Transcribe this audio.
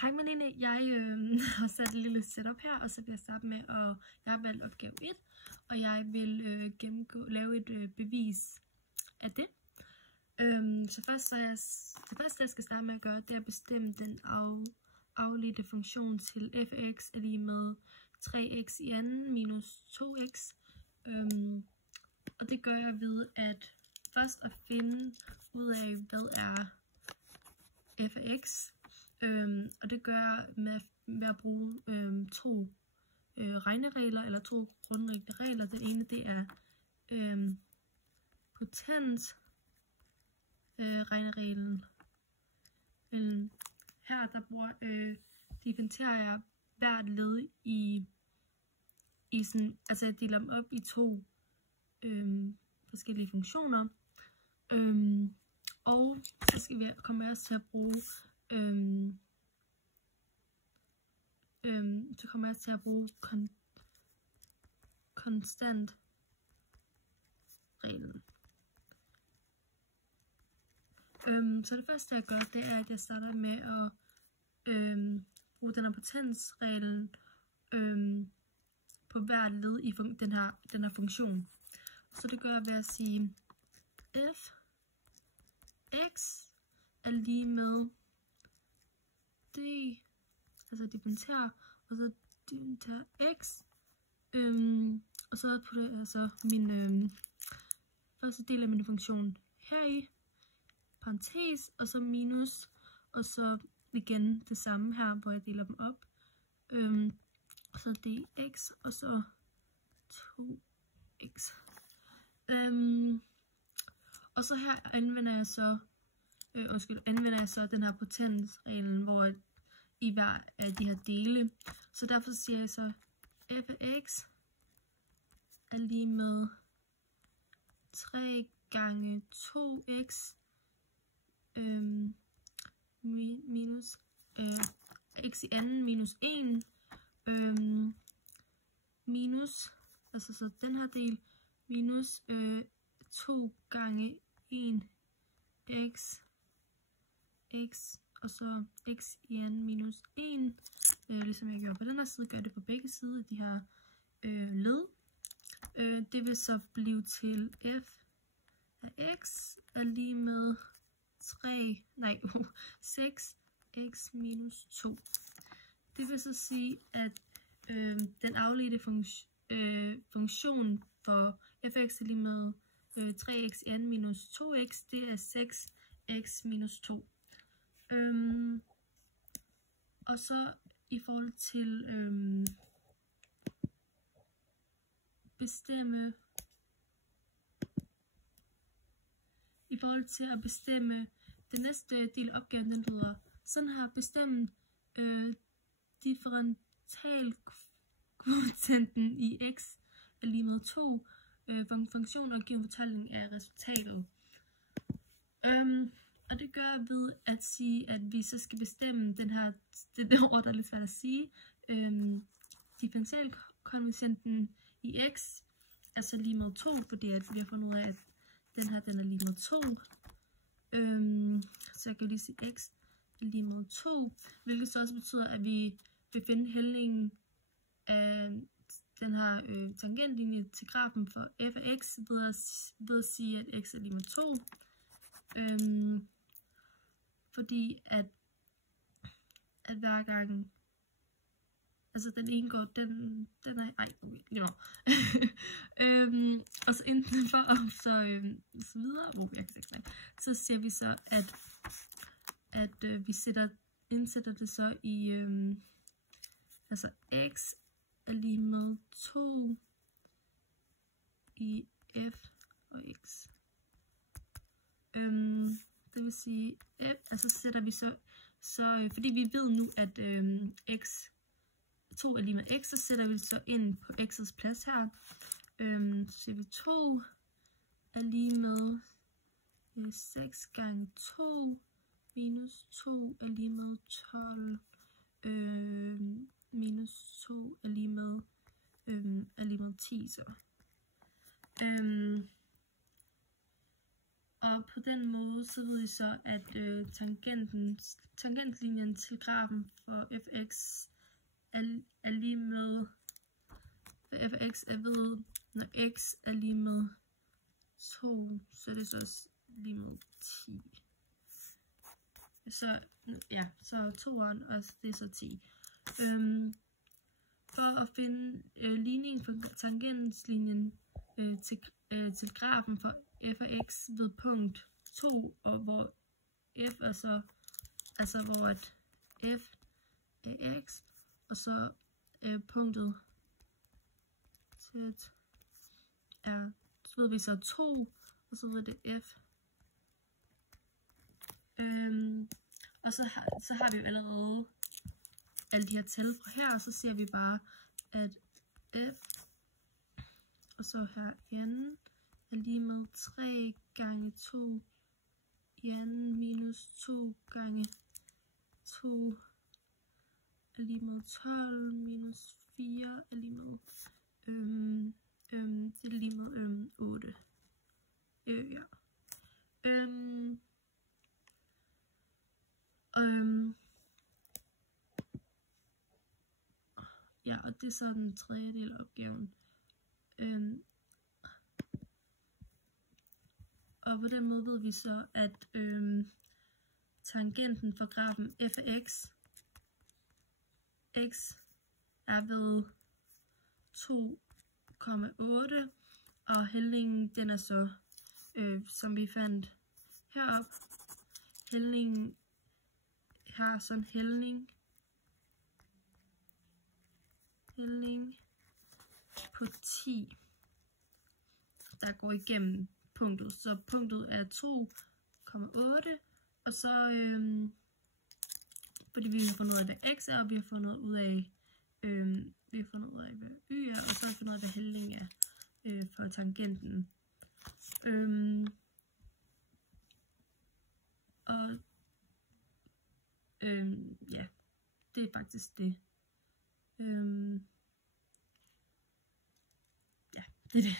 Hej Malene, jeg har sat et lille setup her, og så vil jeg starte med, at jeg har valgt opgave 1, og jeg vil lave et bevis af det. Så det første jeg skal starte med at gøre, det er at bestemme den afledte funktion til f af x er lige med 3x i anden minus 2x. Og det gør jeg ved at først at finde ud af, hvad er f af x. Og det gør jeg med at bruge to regneregler, eller to grundlæggende regler. Den ene, det er potens regnereglen. Her der differentierer jeg hvert led i sådan, altså jeg deler dem op i to forskellige funktioner. Og så kommer jeg også til at bruge konstant reglen. Så det første jeg gør, det er at jeg starter med at bruge den her potensreglen på hvert led i den her funktion. Så det gør jeg ved at sige f x er lige med d, altså differentiere, og så differentiere x, og så putter jeg altså min første del af min funktion heri, parentes, og så minus, og så igen det samme her, hvor jeg deler dem op, så dx, og så 2x. Og så her anvender jeg så den her potensreglen, hvor i hver af de her dele. Så derfor siger jeg så f af x er lige med 3 gange 2x minus x i anden minus 1 minus, altså så den her del, minus 2 gange 1 x, og så x i anden minus 1, ligesom jeg gjorde på den her side, gør det på begge sider af de her led. Det vil så blive til f af x er lige med 6x minus 2. Det vil så sige, at den afledte funktion for fx er lige med 3x i anden minus 2x, det er 6x minus 2. Og så i forhold til at bestemme den næste del af opgaven, den lyder sådan her: bestemme differentialkvotienten i x er lige med 2 funktioner og give en fortælling af resultatet. Og det gør jeg ved at sige, at vi så skal bestemme det ord, der er lidt svært at sige, differentialkvotienten i x er så lige med 2, fordi at vi har fundet ud af, at den her den er lige med 2. Så jeg kan lige sige x er lige med 2, hvilket så også betyder, at vi vil finde hældningen af den her tangentlinje til grafen for f af x ved at sige, at x er lige med 2. Fordi at hver gang, altså den ene går, den er, og så indenfor, og så videre, så siger vi så, at vi indsætter det så i, altså x er lige med 2 i f og x. Det vil sige f, altså sætter vi så fordi vi ved nu, at x2 er lige med x, så sætter vi så ind på x's plads her. Så siger vi 2 er lige med 6 gange 2 minus 2 er lige med 12 minus 2 er lige med 10 så. Og på den måde, så ved vi så, at tangentlinjen til grafen for fx er lige med, fx er ved, når x er lige med 2, så er det så også lige med 10. Så ja, så 2'eren, og det er så 10. For at finde ligningen for tangenslinjen til grafen for f af x ved punkt 2, og hvor f er så, altså hvor at f er x, og så punktet tæt er, så ved vi så 2, og så ved det f. Og så har vi jo allerede alle de her tal fra her, og så ser vi bare, at f, og så her n, er lige med 3 gange 2, n minus 2 gange 2, er lige med 12, minus 4, er lige med, det er lige med 8. Ja. Ja, og det er så den tredje del af opgaven. Og på den måde ved vi så, at tangenten for grafen f af x er ved 2,8, og hældningen den er så, som vi fandt heroppe, hældningen her, sådan hældning på 10, der går igennem punktet. Så punktet er 2,8, og så fordi vi har fundet ud af, hvad x er, og vi har fundet ud af, hvad y er, og så har vi fundet ud af, hvad hældning er for tangenten. Og ja, det er faktisk det. Ja, det er det.